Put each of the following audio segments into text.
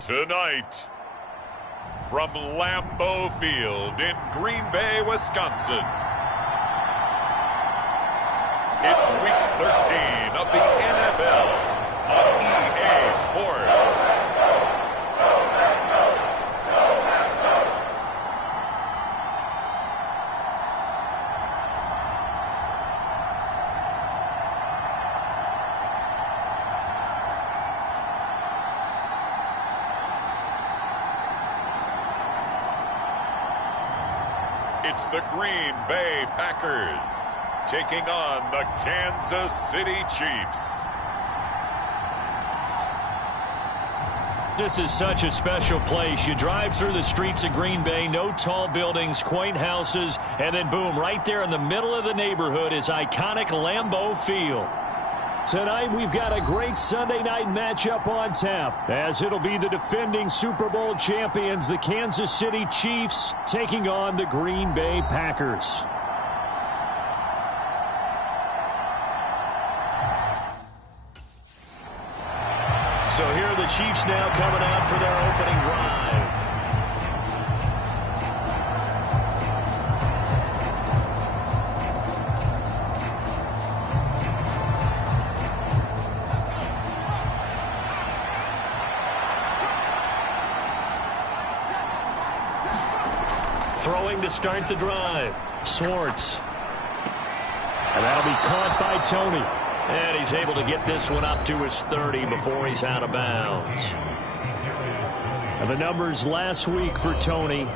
Tonight, from Lambeau Field in Green Bay, Wisconsin, it's Week 13 of the NFL on EA Sports. It's the Green Bay Packers taking on the Kansas City Chiefs. This is such a special place. You drive through the streets of Green Bay, no tall buildings, quaint houses, and then boom, right there in the middle of the neighborhood is iconic Lambeau Field. Tonight we've got a great Sunday night matchup on tap, as it'll be the defending Super Bowl champions, the Kansas City Chiefs, taking on the Green Bay Packers. So here are the Chiefs now coming out for their opening drive. Throwing to start the drive. Swartz. And that'll be caught by Tony. And he's able to get this one up to his 30 before he's out of bounds. And the numbers last week for Tony.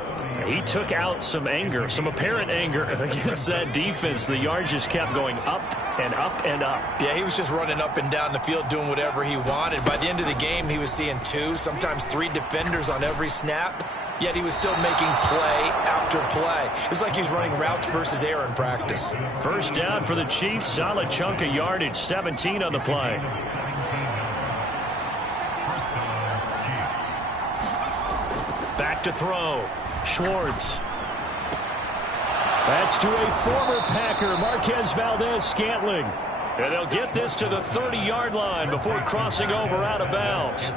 He took out some anger, some apparent anger against that defense. The yards just kept going up and up and up. Yeah, he was just running up and down the field doing whatever he wanted. By the end of the game, he was seeing 2, sometimes 3 defenders on every snap. Yet he was still making play after play. It was like he was running routes versus air in practice. First down for the Chiefs. Solid chunk of yardage. 17 on the play. Back to throw. Schwartz. That's to a former Packer, Marquez Valdez-Scantling. And they'll get this to the 30-yard line before crossing over out of bounds.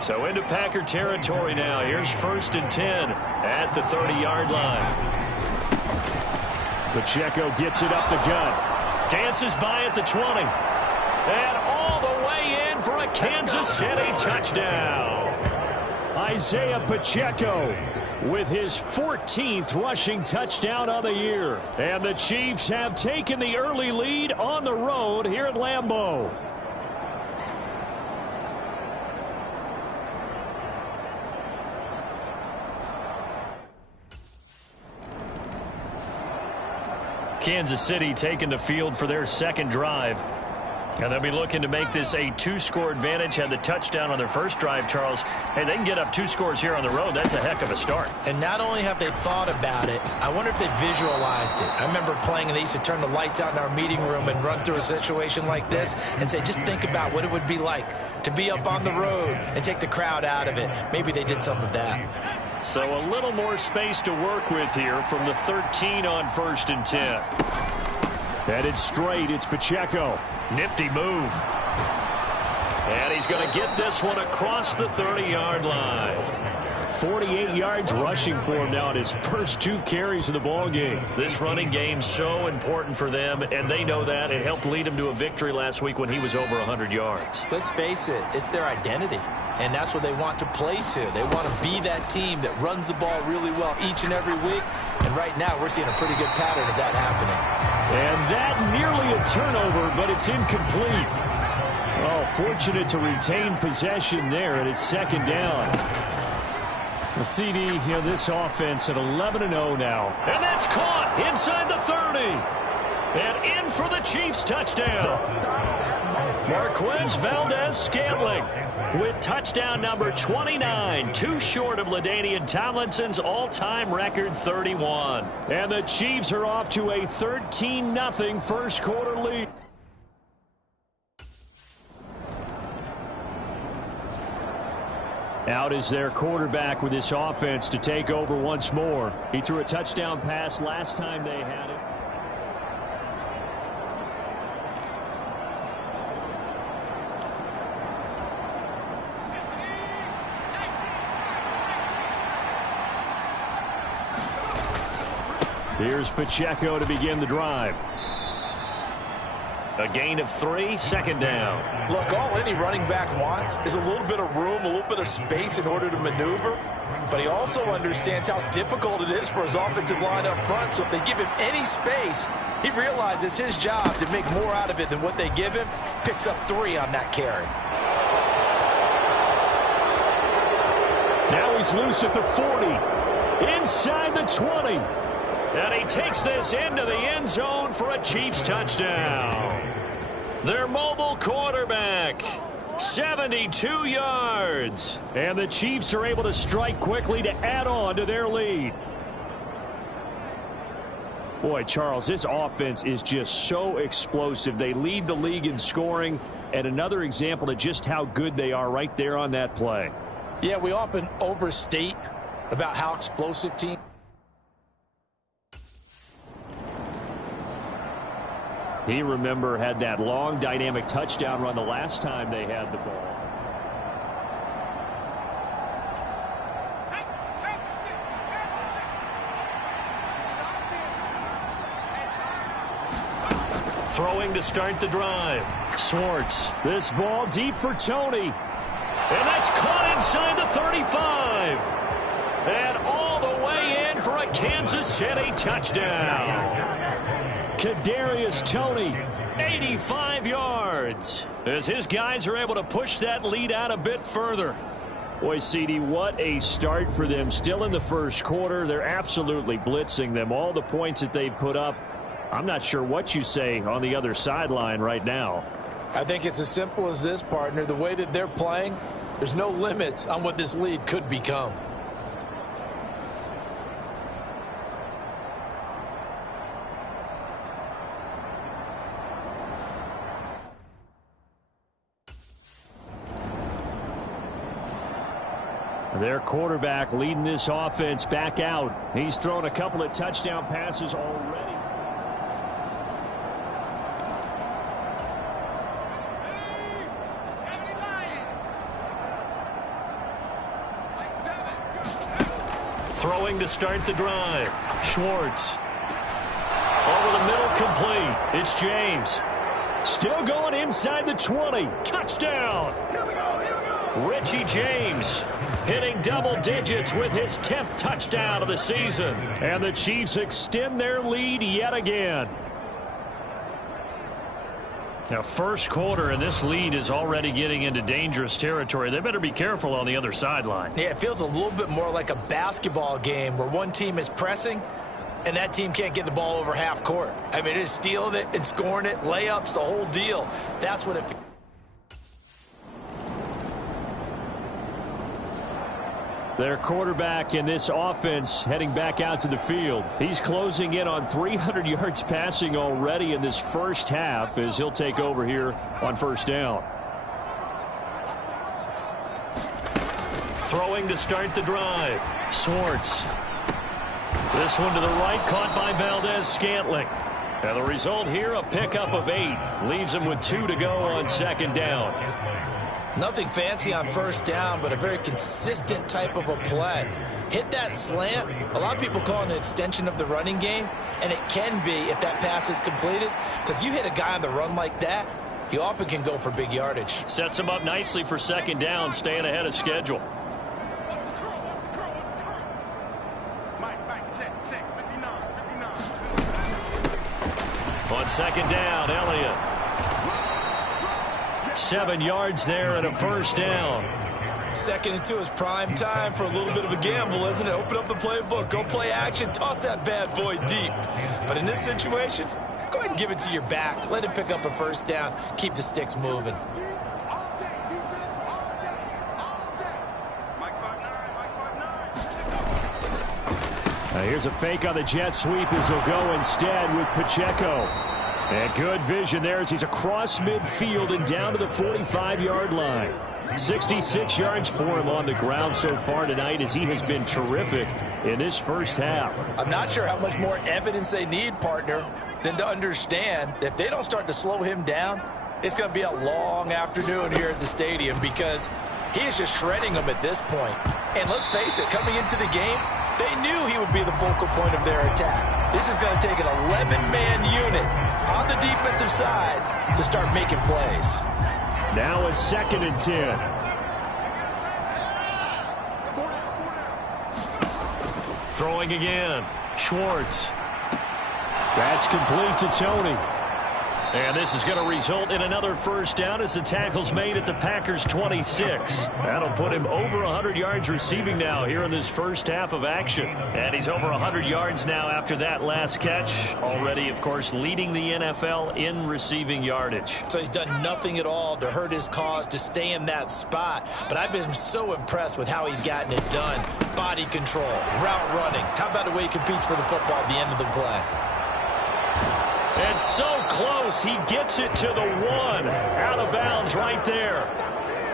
So into Packer territory now. Here's 1st and 10 at the 30-yard line. Pacheco gets it up the gut. Dances by at the 20. And all the way in for a Kansas City touchdown. Isaiah Pacheco with his 14th rushing touchdown of the year. And the Chiefs have taken the early lead on the road here at Lambeau. Kansas City taking the field for their second drive. And they'll be looking to make this a 2-score advantage. Had the touchdown on their first drive, Charles. Hey, they can get up 2 scores here on the road. That's a heck of a start. And not only have they thought about it, I wonder if they visualized it. I remember playing and they used to turn the lights out in our meeting room and run through a situation like this and say, just think about what it would be like to be up on the road and take the crowd out of it. Maybe they did some of that. So a little more space to work with here from the 13 on 1st and 10. Headed straight, it's Pacheco. Nifty move. And he's going to get this one across the 30-yard line. 48 yards rushing for him now at his first 2 carries of the ball game. This running game so important for them, and they know that. It helped lead him to a victory last week when he was over 100 yards. Let's face it, it's their identity. And that's what they want to play to. They want to be that team that runs the ball really well each and every week. And right now, we're seeing a pretty good pattern of that happening. And that nearly a turnover, but it's incomplete. Oh, fortunate to retain possession there, and it's 2nd down. The CD, this offense at 11-0 now. And that's caught inside the 30. And in for the Chiefs touchdown. Marquez Valdez-Scantling with touchdown number 29, 2 short of LaDainian Tomlinson's all-time record 31. And the Chiefs are off to a 13-0 first quarter lead. Out is their quarterback with this offense to take over once more. He threw a touchdown pass last time they had it. Here's Pacheco to begin the drive. A gain of 3, second down. Look, all any running back wants is a little bit of room, a little bit of space in order to maneuver. But he also understands how difficult it is for his offensive line up front. So if they give him any space, he realizes his job to make more out of it than what they give him. Picks up 3 on that carry. Now he's loose at the 40. Inside the 20. And he takes this into the end zone for a Chiefs touchdown. Their mobile quarterback, 72 yards. And the Chiefs are able to strike quickly to add on to their lead. Boy, Charles, this offense is just so explosive. They lead the league in scoring, and another example of just how good they are right there on that play. Yeah, we often overstate about how explosive teams. He, remember, had that long dynamic touchdown run the last time they had the ball. Throwing to start the drive. Schwartz. This ball deep for Tony. And that's caught inside the 35. And all the way in for a Kansas City touchdown. Kadarius Toney, 85 yards. As his guys are able to push that lead out a bit further. Boy, CD, what a start for them. Still in the first quarter. They're absolutely blitzing them. All the points that they've put up, I'm not sure what you say on the other sideline right now. I think it's as simple as this, partner. The way that they're playing, there's no limits on what this lead could become. Their quarterback leading this offense back out. He's thrown a couple of touchdown passes already. Throwing to start the drive. Schwartz. Over the middle, complete. It's James. Still going inside the 20. Touchdown. Richie James hitting double digits with his 10th touchdown of the season. And the Chiefs extend their lead yet again. Now, first quarter, and this lead is already getting into dangerous territory. They better be careful on the other sideline. Yeah, it feels a little bit more like a basketball game where one team is pressing and that team can't get the ball over half court. I mean, it is stealing it and scoring it, layups, the whole deal. That's what it feels. Their quarterback in this offense heading back out to the field. He's closing in on 300 yards passing already in this first half as he'll take over here on first down. Throwing to start the drive. Schwartz. This one to the right, caught by Valdez-Scantling. And the result here, a pickup of 8. Leaves him with 2 to go on second down. Nothing fancy on first down, but a very consistent type of a play. Hit that slant. A lot of people call it an extension of the running game, and it can be if that pass is completed, because you hit a guy on the run like that, he often can go for big yardage. Sets him up nicely for second down, staying ahead of schedule. On second down, Elliott. 7 yards there and a first down. Second and 2 is prime time for a little bit of a gamble, isn't it? Open up the playbook, go play action, toss that bad boy deep. But in this situation, go ahead and give it to your back. Let him pick up a first down. Keep the sticks moving. Here's a fake on the jet sweep as he'll go instead with Pacheco. And good vision there as he's across midfield and down to the 45-yard line. 66 yards for him on the ground so far tonight as he has been terrific in this first half. I'm not sure how much more evidence they need, partner, than to understand that if they don't start to slow him down, it's going to be a long afternoon here at the stadium because he is just shredding them at this point. And let's face it, coming into the game, they knew he would be the focal point of their attack. This is going to take an 11-man unit on the defensive side to start making plays. Now a 2nd and 10. Throwing again. Schwartz. That's complete to Tony. And this is going to result in another first down as the tackle's made at the Packers' 26. That'll put him over 100 yards receiving now here in this first half of action. And he's over 100 yards now after that last catch. Already, of course, leading the NFL in receiving yardage. So he's done nothing at all to hurt his cause, to stay in that spot. But I've been so impressed with how he's gotten it done. Body control, route running. How about the way he competes for the football at the end of the play? And so close, he gets it to the 1. Out of bounds right there.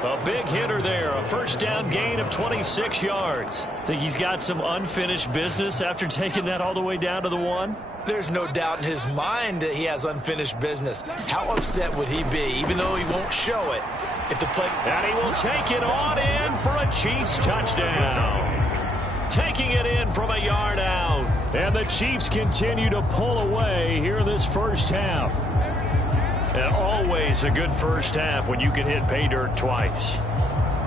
A big hitter there, a first down gain of 26 yards. Think he's got some unfinished business after taking that all the way down to the 1? There's no doubt in his mind that he has unfinished business. How upset would he be, even though he won't show it, if the play... And he will take it on in for a Chiefs touchdown. Taking it in from a yard out. And the Chiefs continue to pull away here in this first half. And always a good first half when you can hit pay dirt twice.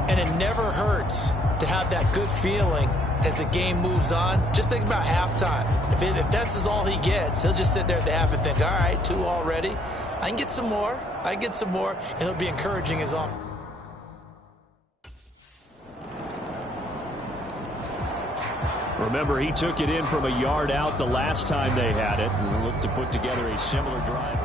And it never hurts to have that good feeling as the game moves on. Just think about halftime. If that's all he gets, he'll just sit there at the half and think, all right, 2 already. I can get some more. And he'll be encouraging his own. Remember, he took it in from a yard out the last time they had it and looked to put together a similar drive.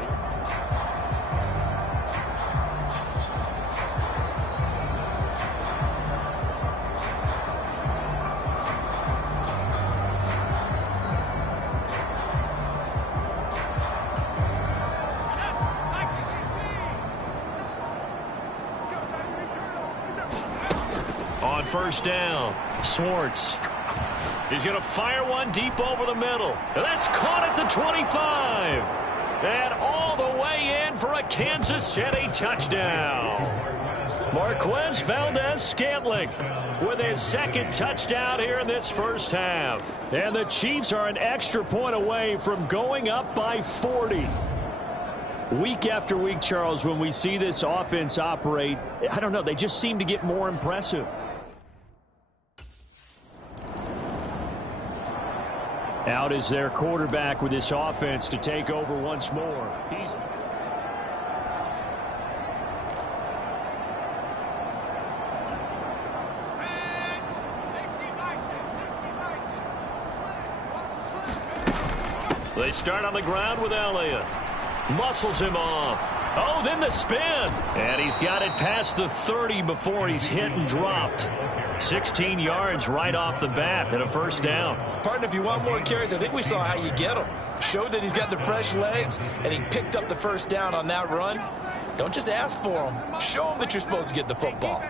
On first down, Schwartz. He's going to fire one deep over the middle. And that's caught at the 25. And all the way in for a Kansas City touchdown. Marquez Valdez-Scantling with his 2nd touchdown here in this first half. And the Chiefs are an extra point away from going up by 40. Week after week, Charles, when we see this offense operate, I don't know, they just seem to get more impressive. Out is their quarterback with this offense to take over once more. They start on the ground with Elliott. Muscles him off. Oh, then the spin. And he's got it past the 30 before he's hit and dropped. 16 yards right off the bat and a first down. Partner, if you want more carries, I think we saw how you get them. Showed that he's got the fresh legs, and he picked up the first down on that run. Don't just ask for them. Show them that you're supposed to get the football.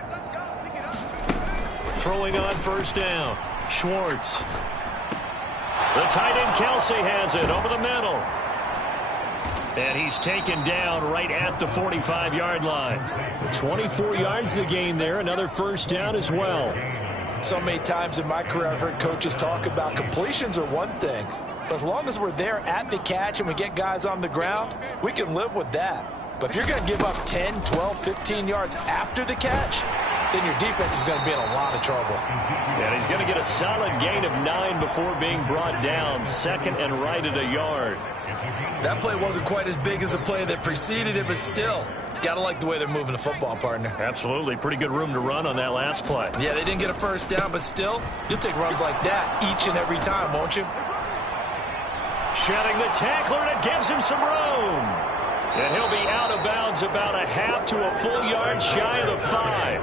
Throwing on first down. Schwartz. The tight end Kelsey has it over the middle. And he's taken down right at the 45-yard line. 24 yards the gain there. Another first down as well. So many times in my career I've heard coaches talk about completions are one thing. But as long as we're there at the catch and we get guys on the ground, we can live with that. But if you're going to give up 10, 12, 15 yards after the catch, then your defense is going to be in a lot of trouble. And he's going to get a solid gain of 9 before being brought down. 2nd and right at a yard. That play wasn't quite as big as the play that preceded it, but still, got to like the way they're moving the football, partner. Absolutely. Pretty good room to run on that last play. Yeah, they didn't get a first down, but still, you'll take runs like that each and every time, won't you? Shedding the tackler, and it gives him some room. And he'll be out of bounds about a half to a full yard shy of the 5.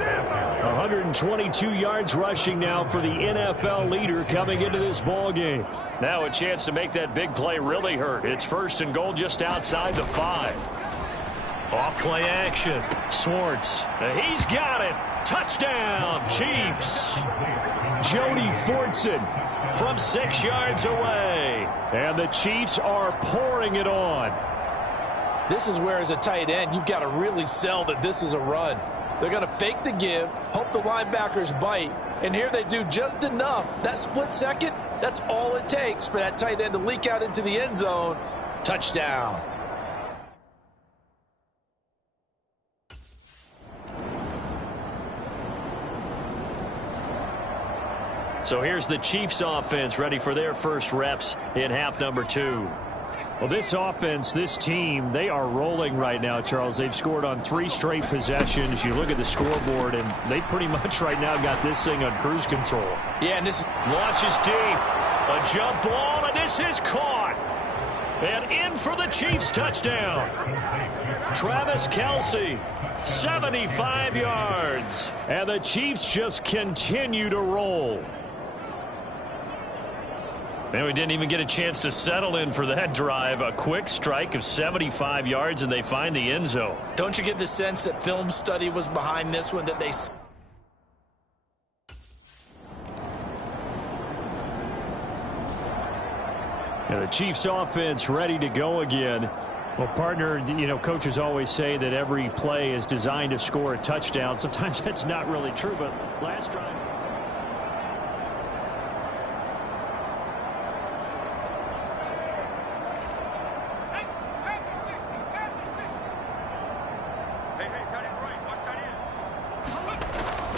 122 yards rushing now for the NFL leader coming into this ball game. Now a chance to make that big play really hurt. It's 1st and goal just outside the 5. Off play action. Schwartz. He's got it. Touchdown, Chiefs. Jody Fortson from 6 yards away. And the Chiefs are pouring it on. This is where, as a tight end, you've got to really sell that this is a run. They're going to fake the give, hope the linebackers bite, and here they do just enough. That split second, That's all it takes for that tight end to leak out into the end zone. Touchdown. So here's the Chiefs offense ready for their first reps in half number 2. Well, this offense, this team, they are rolling right now, Charles. They've scored on 3 straight possessions. You look at the scoreboard, and they pretty much right now got this thing on cruise control. Yeah, and this launches deep. A jump ball, and this is caught. And in for the Chiefs touchdown. Travis Kelce, 75 yards. And the Chiefs just continue to roll. And we didn't even get a chance to settle in for that drive. A quick strike of 75 yards, and they find the end zone. Don't you get the sense that film study was behind this one, that they... And the Chiefs offense ready to go again. Well, partner, you know, coaches always say that every play is designed to score a touchdown. Sometimes that's not really true, but last drive...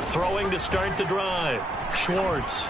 Throwing to start the drive. Schwartz.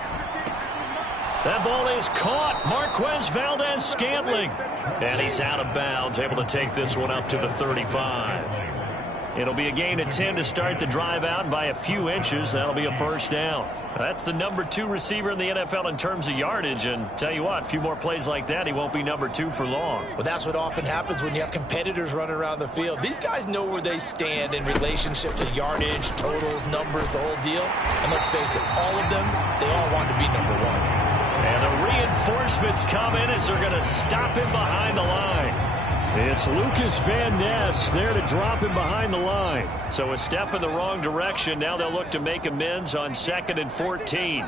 That ball is caught. Marquez Valdez-Scantling. And he's out of bounds, able to take this one up to the 35. It'll be a gain of 10 to start the drive out by a few inches. That'll be a first down. That's the number 2 receiver in the NFL in terms of yardage. And tell you what, a few more plays like that, he won't be number 2 for long. Well, that's what often happens when you have competitors running around the field. These guys know where they stand in relationship to yardage, totals, numbers, the whole deal. And let's face it, all of them, they all want to be number 1. And the reinforcements come in as they're going to stop him behind the line. It's Lucas Van Ness there to drop him behind the line. So a step in the wrong direction. Now they'll look to make amends on 2nd and 14.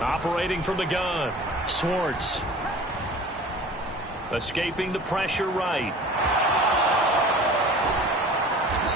Operating from the gun. Schwartz. Escaping the pressure right.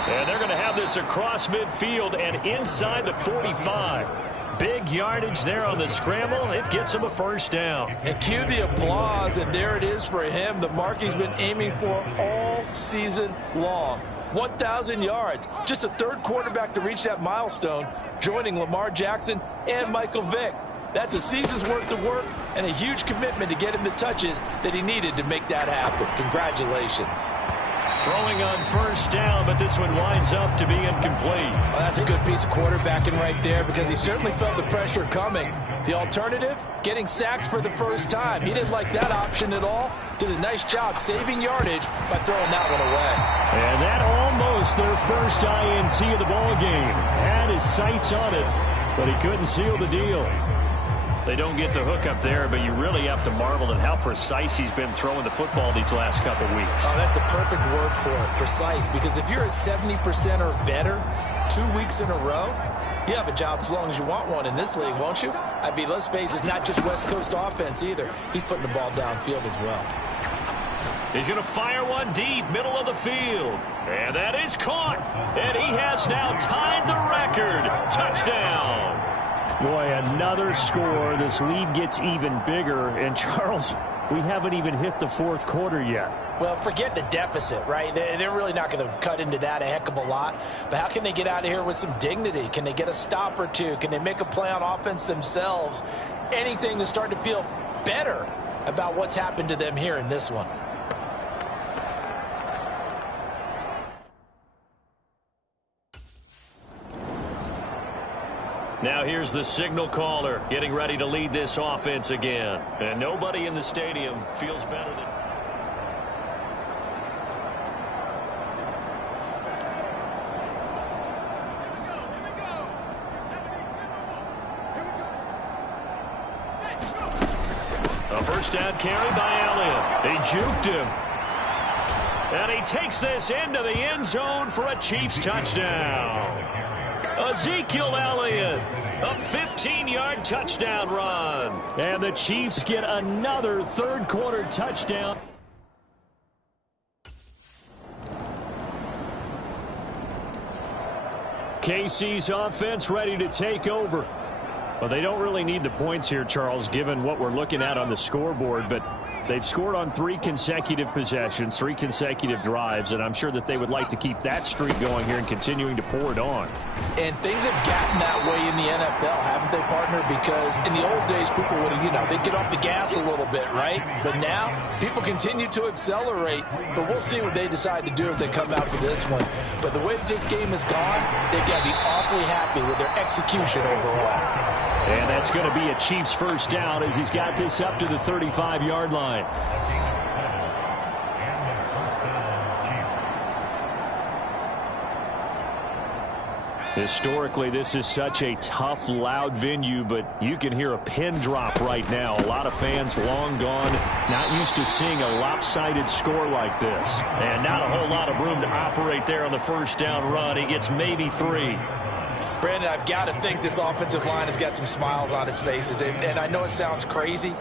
And they're going to have this across midfield and inside the 45. Big yardage there on the scramble. It gets him a first down. And cue the applause, and there it is for him. The mark he's been aiming for all season long. 1,000 yards. Just a 3rd quarterback to reach that milestone, joining Lamar Jackson and Michael Vick. That's a season's worth of work and a huge commitment to get him the touches that he needed to make that happen. Congratulations. Throwing on first down, but this one winds up to be incomplete. Well, that's a good piece of quarterbacking right there, because he certainly felt the pressure coming. The alternative, getting sacked for the first time. He didn't like that option at all. Did a nice job saving yardage by throwing that one away. And that almost their first INT of the ball game. Had his sights on it, but he couldn't seal the deal. They don't get the hook up there, but you really have to marvel at how precise he's been throwing the football these last couple weeks. Oh, that's the perfect word for it, precise, because if you're at 70% or better 2 weeks in a row, you have a job as long as you want one in this league, won't you? I mean, let's face it, it's not just West Coast offense either. He's putting the ball downfield as well. He's going to fire one deep, middle of the field. And that is caught. And he has now tied the record. Touchdown. Boy, another score. This lead gets even bigger. And, Charles, we haven't even hit the 4th quarter yet. Well, forget the deficit, right? They're really not going to cut into that a heck of a lot. But how can they get out of here with some dignity? Can they get a stop or two? Can they make a play on offense themselves? Anything to start to feel better about what's happened to them here in this one. Now here's the signal caller getting ready to lead this offense again. And nobody in the stadium feels better than... A first down carry by Elliott. They juked him. And he takes this into the end zone for a Chiefs touchdown. Ezekiel Elliott, a 15-yard touchdown run. And the Chiefs get another 3rd quarter touchdown. KC's offense ready to take over. Well, they don't really need the points here, Charles, given what we're looking at on the scoreboard, but they've scored on 3 consecutive possessions, 3 consecutive drives, and I'm sure that they would like to keep that streak going here and continuing to pour it on. And things have gotten that way in the NFL, haven't they, partner? Because in the old days, people would, they'd get off the gas a little bit, right? But now, people continue to accelerate, but we'll see what they decide to do as they come out for this one. But the way that this game has gone, they've got to be awfully happy with their execution overall. And that's going to be a Chiefs first down as he's got this up to the 35-yard line. Historically, this is such a tough, loud venue, but you can hear a pin drop right now. A lot of fans long gone, not used to seeing a lopsided score like this. And not a whole lot of room to operate there on the first down run. He gets maybe 3. Brandon, I've got to think this offensive line has got some smiles on its faces. And I know it sounds crazy,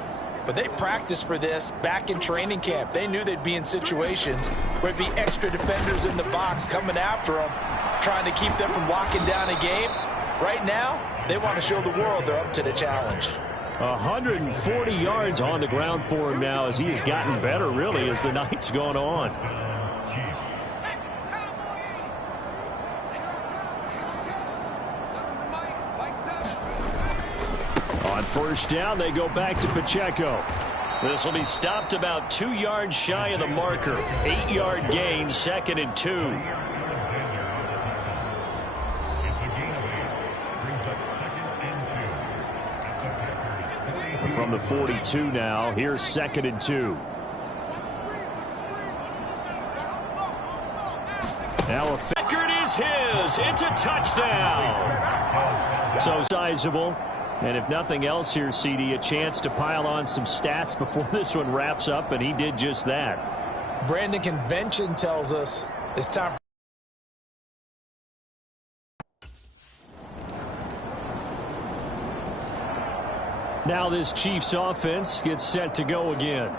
but they practiced for this back in training camp. They knew they'd be in situations where there'd be extra defenders in the box coming after them, trying to keep them from locking down a game. Right now, they want to show the world they're up to the challenge. 140 yards on the ground for him now as he has gotten better, really, as the night's gone on. On first down, they go back to Pacheco. This will be stopped about 2 yards shy of the marker. 8-yard gain, 2nd and 2. From the 42 now, here's 2nd and 2. Now a record is his. It's a touchdown. So sizable. And if nothing else here, CD, a chance to pile on some stats before this one wraps up, and he did just that. Brandon, convention tells us it's time. Now this Chiefs offense gets set to go again.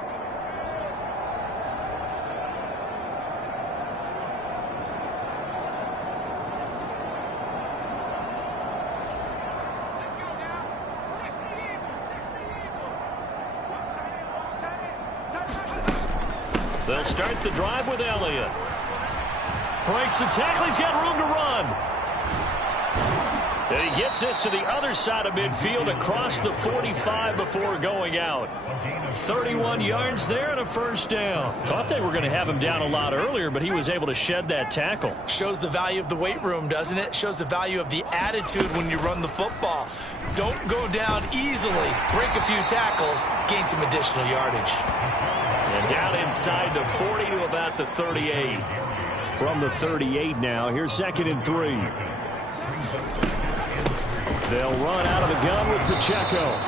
They'll start the drive with Elliott. Breaks the tackle. He's got room to run. And he gets this to the other side of midfield across the 45 before going out. 31 yards there and a first down. Thought they were going to have him down a lot earlier, but he was able to shed that tackle. Shows the value of the weight room, doesn't it? Shows the value of the attitude when you run the football. Don't go down easily. Break a few tackles. Gain some additional yardage. And down inside the 40 to about the 38. From the 38 now, here's 2nd and 3. They'll run out of the gun with Pacheco.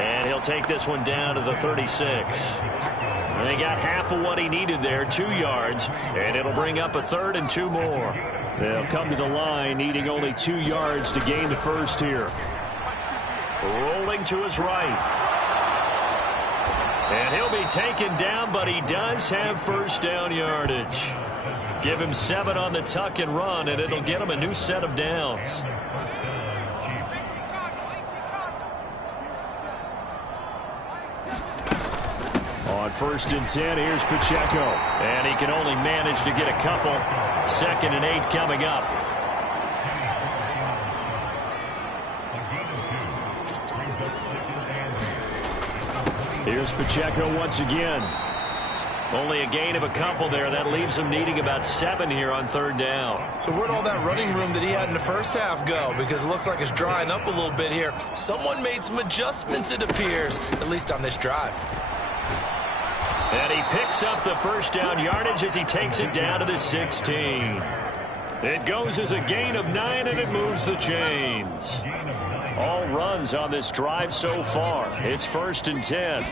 And he'll take this one down to the 36. And they got half of what he needed there, 2 yards. And it'll bring up a 3rd and 2 more. They'll come to the line, needing only 2 yards to gain the first here. Rolling to his right. And he'll be taken down, but he does have first down yardage. Give him 7 on the tuck and run, and it'll get him a new set of downs. On 1st and 10, here's Pacheco. And he can only manage to get a couple. 2nd and 8 coming up. Here's Pacheco once again. Only a gain of a couple there. That leaves him needing about 7 here on 3rd down. So where'd all that running room that he had in the first half go? Because it looks like it's drying up a little bit here. Someone made some adjustments, it appears, at least on this drive. And he picks up the first down yardage as he takes it down to the 16. It goes as a gain of 9, and it moves the chains. All runs on this drive so far. It's 1st and 10. A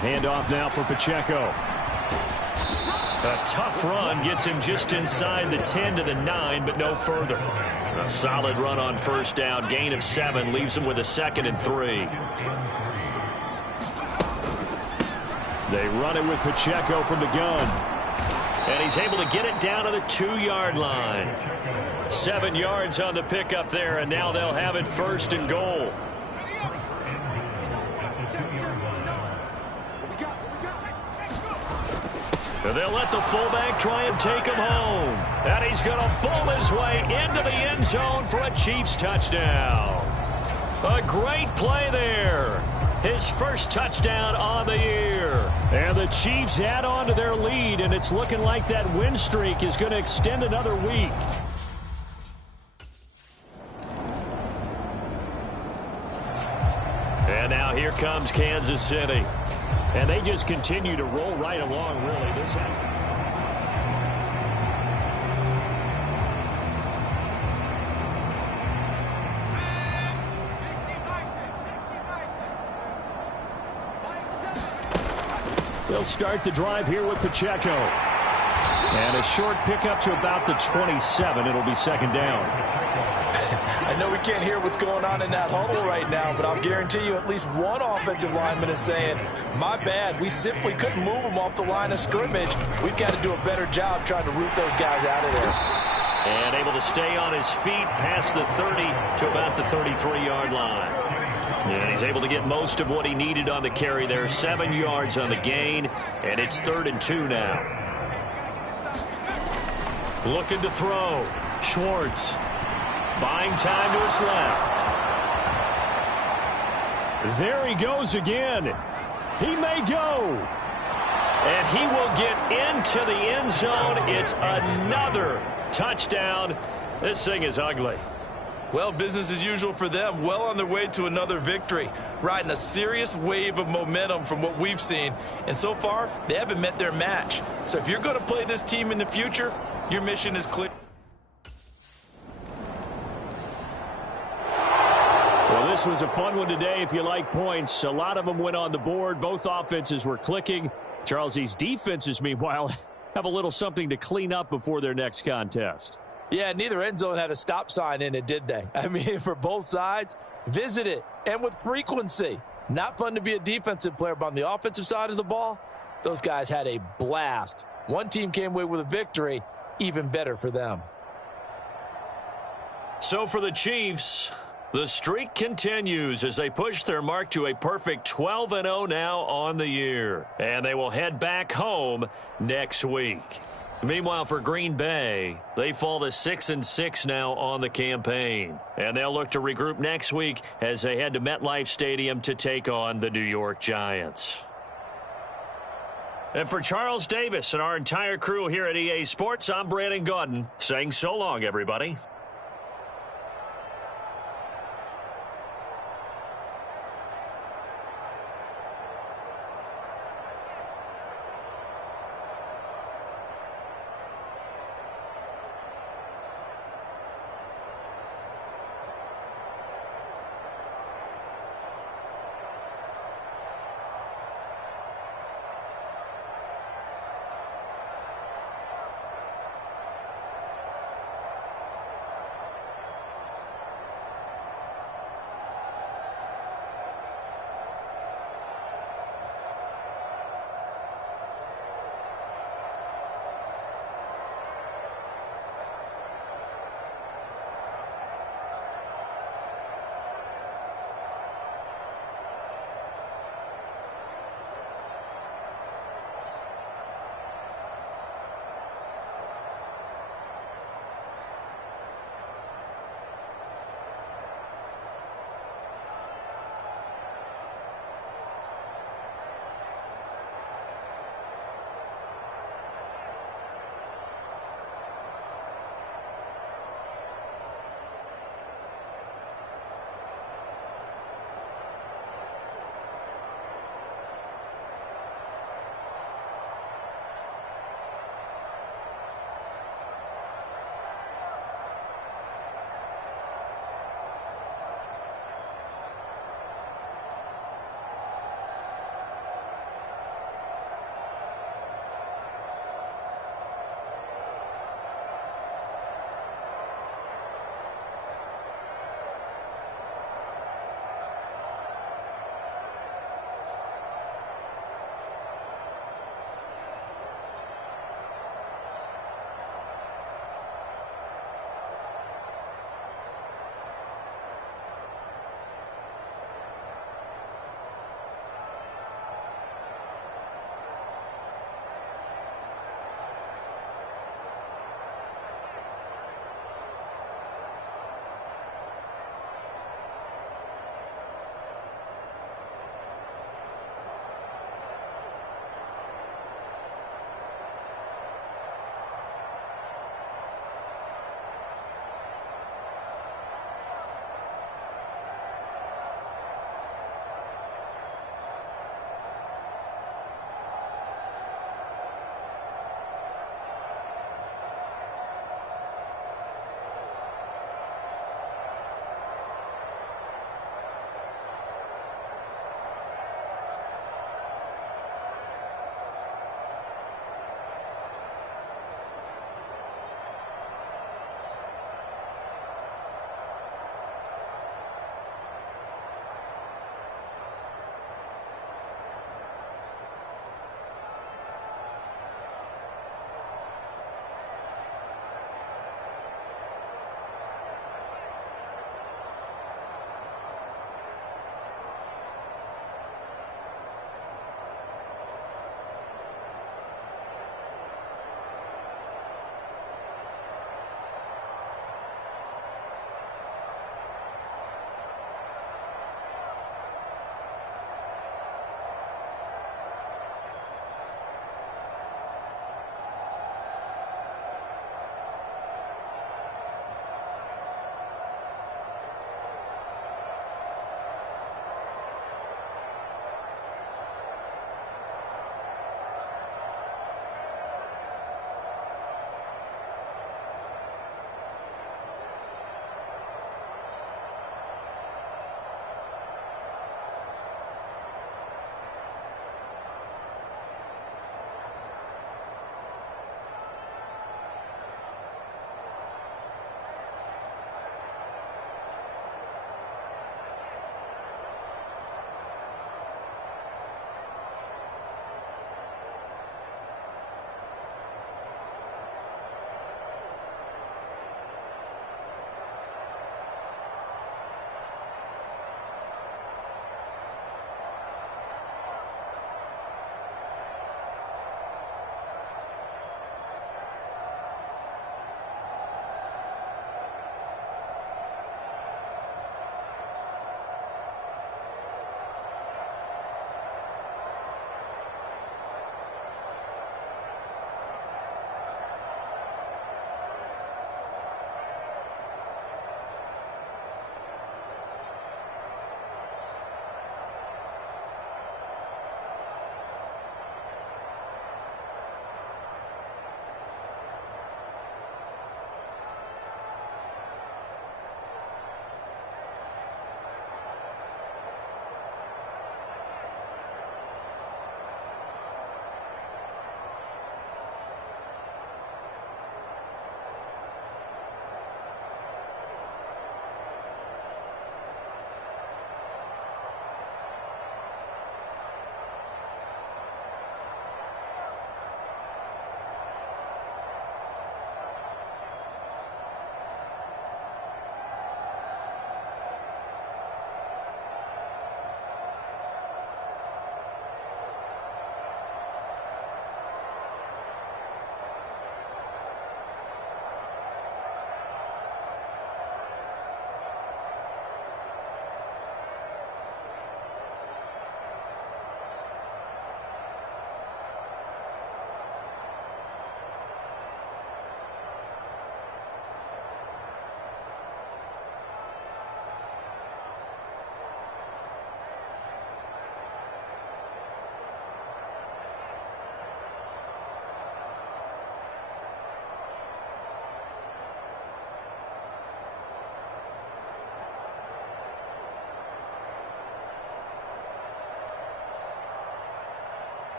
handoff now for Pacheco. A tough run gets him just inside the 10 to the 9, but no further. A solid run on first down. Gain of 7 leaves him with a 2nd and 3. They run it with Pacheco from the gun. And he's able to get it down to the 2-yard line. 7 yards on the pickup there, and now they'll have it 1st and goal. And they'll let the fullback try and take him home. And he's going to bowl his way into the end zone for a Chiefs touchdown. A great play there. His first touchdown on the year. And the Chiefs add on to their lead, and it's looking like that win streak is going to extend another week. And now here comes Kansas City. And they just continue to roll right along, really. This has... They'll start the drive here with Pacheco. And a short pickup to about the 27. It'll be 2nd down. I know we can't hear what's going on in that huddle right now, but I'll guarantee you at least one offensive lineman is saying, my bad, we simply couldn't move them off the line of scrimmage. We've got to do a better job trying to root those guys out of there. And able to stay on his feet past the 30 to about the 33-yard line. And he's able to get most of what he needed on the carry there. 7 yards on the gain, and it's 3rd and 2 now. Looking to throw. Schwartz. Buying time to his left. There he goes again. He may go. And he will get into the end zone. It's another touchdown. This thing is ugly. Well, business as usual for them. Well on their way to another victory. Riding a serious wave of momentum from what we've seen. And so far, they haven't met their match. So if you're going to play this team in the future, your mission is clear. Well, this was a fun one today if you like points. A lot of them went on the board. Both offenses were clicking. Charles, these defenses, meanwhile, have a little something to clean up before their next contest. Yeah, neither end zone had a stop sign in it, did they? I mean, for both sides, visit it, and with frequency. Not fun to be a defensive player, but on the offensive side of the ball, those guys had a blast. One team came away with a victory, even better for them. So for the Chiefs, the streak continues as they push their mark to a perfect 12-0 now on the year. And they will head back home next week. Meanwhile, for Green Bay, they fall to 6-6 now on the campaign. And they'll look to regroup next week as they head to MetLife Stadium to take on the New York Giants. And for Charles Davis and our entire crew here at EA Sports, I'm Brandon Gaudin saying so long, everybody.